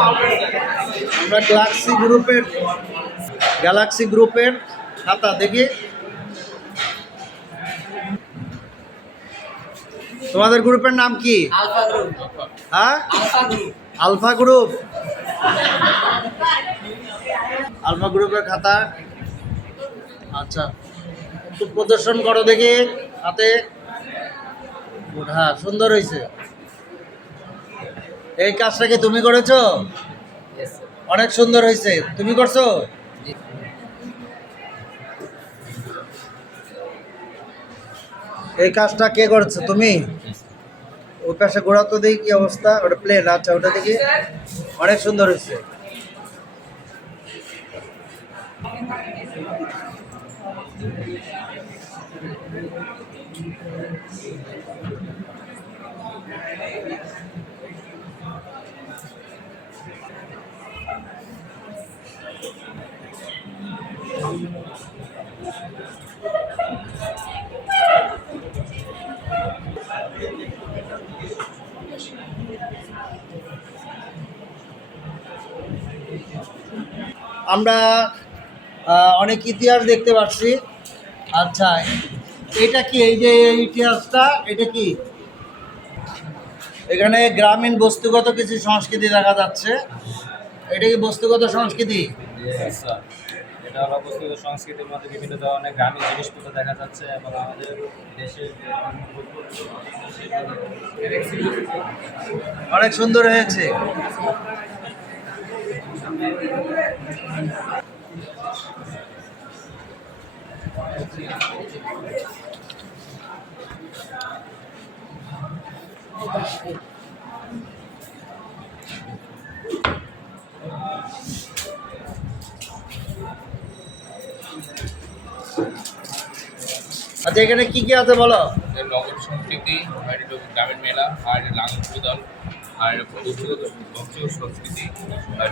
আমরা গ্যালাক্সি গ্রুপের গ্যালাক্সি গ্রুপের খাতা দেখি। তোমাদের গ্রুপের নাম কি? Alpha group. হ্যাঁ? Alpha group. Alpha group. Alpha গ্রুপের খাতা। আচ্ছা একটু প্রদর্শন করো দেখি হাতে। হ্যাঁ সুন্দর হয়েছে। এই কাজটা কি তুমি করেছ? অনেক সুন্দর হয়েছে। তুমি করছ? এই কাজটা কে করেছ তুমি? ওই পাশে ঘোরা তো দেখি কি অবস্থা? ওটা প্লেন আচ্ছা ওটা দেখি। অনেক সুন্দর হয়েছে। আমরা অনেক ইতিহাস দেখতে পাচ্ছি। আচ্ছা এটা কি এই যে ইতিহাসটা এটা কি? এখানে গ্রামীণ বস্তুগত কিছু সংস্কৃতি দেখা যাচ্ছে। এটা কি বস্তুগত সংস্কৃতি? এটা হলো বস্তুগত সংস্কৃতির মধ্যে বিভিন্ন ধরনের গ্রামীণ জিনিসপত্র দেখা যাচ্ছে এবং আমাদের দেশে অনেক সুন্দর হয়েছে। আচ্ছা এখানে কি কি আছে বলো? নগর সংস্কৃতি গ্রামীণ মেলা আর লাঙ্গল দল আর সংস্কৃতি আর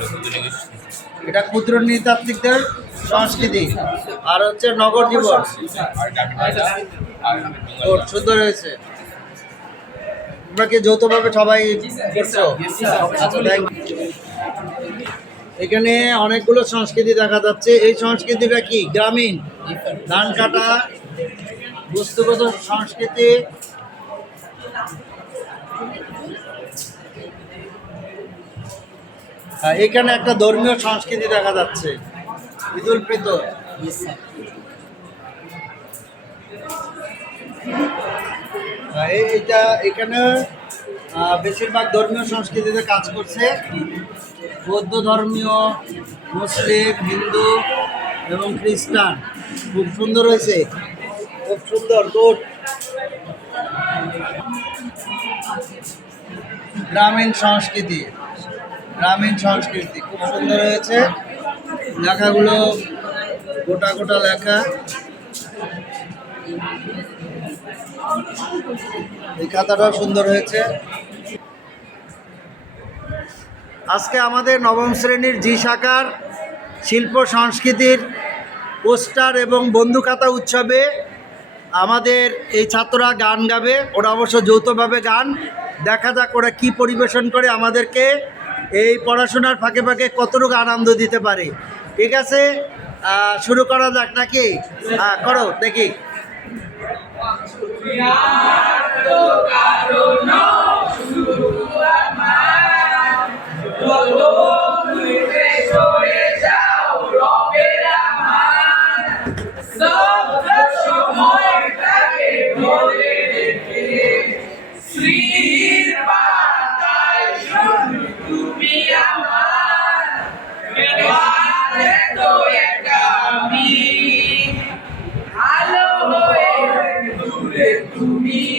এটা ক্ষুদ্র নৃতাত্ত্বিকদের সংস্কৃতি আর হচ্ছে নগর জীবন আর সুন্দর হয়েছে। তোমরা কি যৌথভাবে সবাই করছ? আচ্ছা. এখানে অনেকগুলো সংস্কৃতি দেখা যাচ্ছে। এই সংস্কৃতিটা কি? গ্রামীণ? ধান কাটা বস্তুগত সংস্কৃতি? হ্যাঁ, এখানে একটা ধর্মীয় সংস্কৃতি দেখা যাচ্ছে। ঈদুল ফিতর। আহ, এই- এটা এখানে বেশিরভাগ ধর্মীয় সংস্কৃতিতে কাজ করছে। বৌদ্ধ ধর্মীয় মুসলিম হিন্দু এবং খ্রিস্টান। খুব সুন্দর হয়েছে। খুব সুন্দর গুড। গ্রামীণ সংস্কৃতি গ্রামীণ সংস্কৃতি খুব সুন্দর হয়েছে। লেখাগুলো গোটা গোটা লেখা। এই খাতাটাও সুন্দর হয়েছে। আজকে আমাদের নবম শ্রেণির জি শাখার শিল্প সংস্কৃতির পোস্টার এবং বন্ধু খাতা উৎসবে আমাদের এই ছাত্ররা গান গাবে। ওরা অবশ্য যৌথভাবে গান। দেখা যাক ওরা কী পরিবেশন করে আমাদেরকে এই পড়াশোনার ফাঁকে ফাঁকে কতটুকু আনন্দ দিতে পারে। ঠিক আছে? শুরু করা যাক নাকি? করো, দেখি। Criado, caro, no. তুমি